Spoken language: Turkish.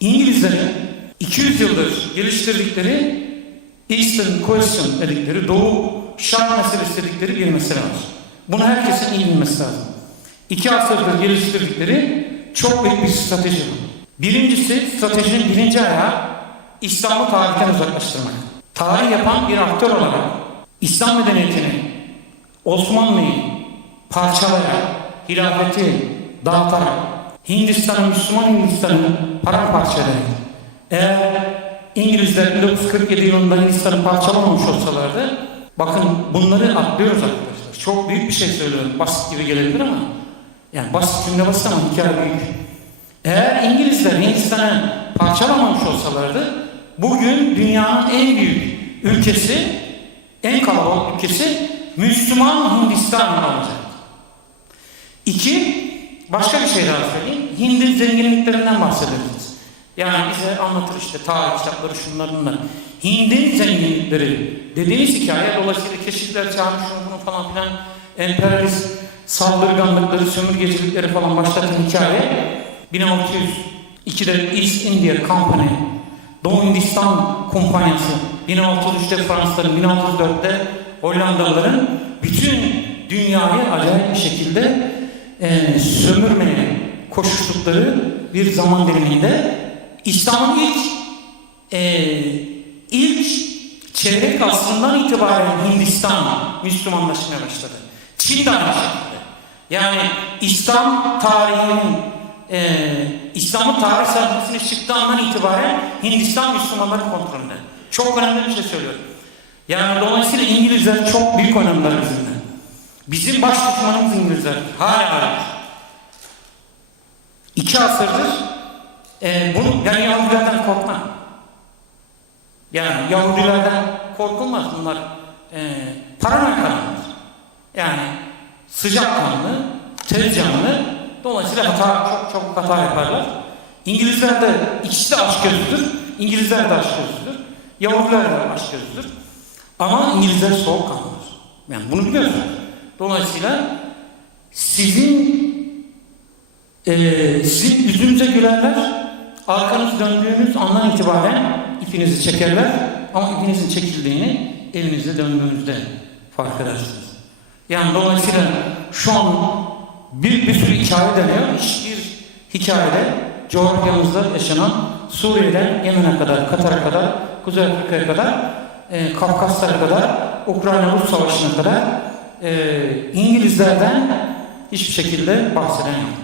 İngilizlerin 200 yıldır geliştirdikleri Eastern Question dedikleri Doğu Şark meselesi dedikleri bir mesele var. Bunu herkesin iyi bilmesi lazım. İki asırdır geliştirdikleri çok büyük bir strateji var. Birincisi stratejinin birinci ayağı İslam'ı tarihten uzaklaştırmak. Tarih yapan bir aktör olarak İslam medeniyetini, Osmanlı'yı parçalayarak, hilafeti dağıtarak, Hindistan'ı, Müslüman Hindistan'ı paramparça ederek, eğer İngilizler 1947 yılında Hindistan'ı parçalamamış olsalardı, bakın bunları atlıyoruz arkadaşlar. Çok büyük bir şey söylüyorum, basit gibi gelebilir ama, yani basit cümle basit ama hikaye büyük. Eğer İngilizler Hindistan'ı parçalamamış olsalardı, bugün dünyanın en büyük ülkesi, en kalabalık ülkesi Müslüman Hindistan olacaktı. İki, başka bir şey daha söyleyeyim. Hind'in zenginliklerinden bahsederiz. Yani bize anlatır işte tarih kitapları şunlar bunlar. Hind'in zenginlikleri dediğiniz hikaye dolayısıyla keşifler çağırmış bunu falan filan emperyalist saldırganlıkları, sömürgecilikleri falan başlatan hikaye 1602'de East India Company Doğu Hindistan Kumpanyası 1603'te Fransızların 1604'te Hollandalıların bütün dünyayı acayip bir şekilde e, sömürmeye koşuştukları bir zaman diliminde İslam'ın ilk e, ilk çeyrek asrından itibaren Hindistan Müslümanlaşmaya başladı. Çin de aynı. Yani İslam tarihinin e, İslam'ın tarih sayfasına çıktığı andan itibaren Hindistan Müslümanları kontrolünde. Çok önemli bir şey söylüyorum. Yani dolayısıyla İngilizler çok büyük önemliler bizimle. Bizim baş düşmanımız İngilizler. Hala hala. İki asırdır e, bunu, yani Yahudilerden korkma. Yani Yahudilerden korkulmaz bunlar. E, paranoyak adamlar. Yani sıcak kanlı, tez canlı, dolayısıyla hata, çok çabuk hata yaparlar. İngilizler de, ikisi de açgözlüdür. İngilizler de açgözlüdür. Yahudiler de açgözlüdür. Ama İngilizler soğukkanlıdır. Yani bunu biliyorsunuz. Dolayısıyla sizin e, sizin yüzünüze gülenler arkanız döndüğünüz andan itibaren ipinizi çekerler ama ipinizin çekildiğini evinizde döndüğünüzde fark edersiniz. Yani dolayısıyla şu an bir, bir sürü hikaye deniyor. Hiçbir hikayede coğrafyamızda yaşanan Suriye'den Yemen'e kadar, Katar'a kadar, Kuzey Afrika'ya kadar, e, Kafkaslara kadar, Ukrayna-Rus Savaşı'na kadar e, İngilizlerden hiçbir şekilde bahseden yok.